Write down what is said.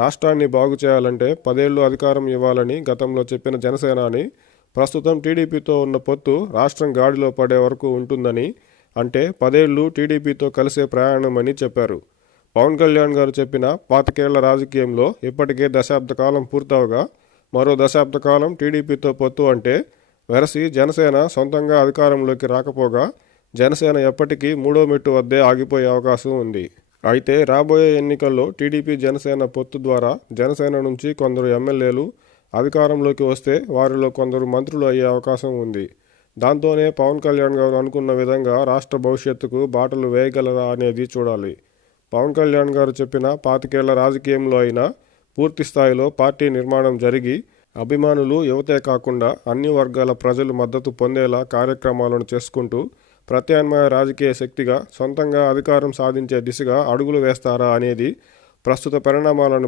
రాష్ట్రాన్ని బాగు చేయాలంటే 10 ఏళ్లు అధికారం ఇవ్వాలని గతంలో చెప్పిన జనసేనాని ప్రస్తుతం టీడీపీతో ఉన్న పొత్తు రాష్ట్రం గాడిలో పడే వరకు ఉంటుందని, అంటే 10 ఏళ్లు టీడీపీతో కలిసే ప్రయాణమని చెప్పారు. పవన్ కళ్యాణ్ గారు చెప్పిన 25 ఏళ్ల రాజకీయంలో ఇప్పటికే దశాబ్ద కాలం పూర్తవగా మరో దశాబ్ద కాలం టీడీపీతో పొత్తు అంటే వెరసి జనసేన సొంతంగా అధికారంలోకి రాకపోగా జనసేన ఎప్పటికీ మూడో మెట్టు వద్దే ఆగిపోయే అవకాశం ఉంది. అయితే రాబోయే ఎన్నికల్లో టీడీపీ జనసేన పొత్తు ద్వారా జనసేన నుంచి కొందరు ఎమ్మెల్యేలు అధికారంలోకి వస్తే వారిలో కొందరు మంత్రులు అయ్యే అవకాశం ఉంది. దాంతోనే పవన్ కళ్యాణ్ గారు అనుకున్న విధంగా రాష్ట్ర భవిష్యత్తుకు బాటలు వేయగలరా అనేది చూడాలి. పవన్ కళ్యాణ్ గారు చెప్పిన 25 ఏళ్ల రాజకీయంలో అయినా పూర్తి స్థాయిలో పార్టీ నిర్మాణం జరిగి అభిమానులు, యువతే కాకుండా అన్ని వర్గాల ప్రజలు మద్దతు పొందేలా కార్యక్రమాలను చేసుకుంటూ ప్రత్యామ్నాయ రాజకీయ శక్తిగా సొంతంగా అధికారం సాధించే దిశగా అడుగులు వేస్తారా అనేది ప్రస్తుత పరిణామాలను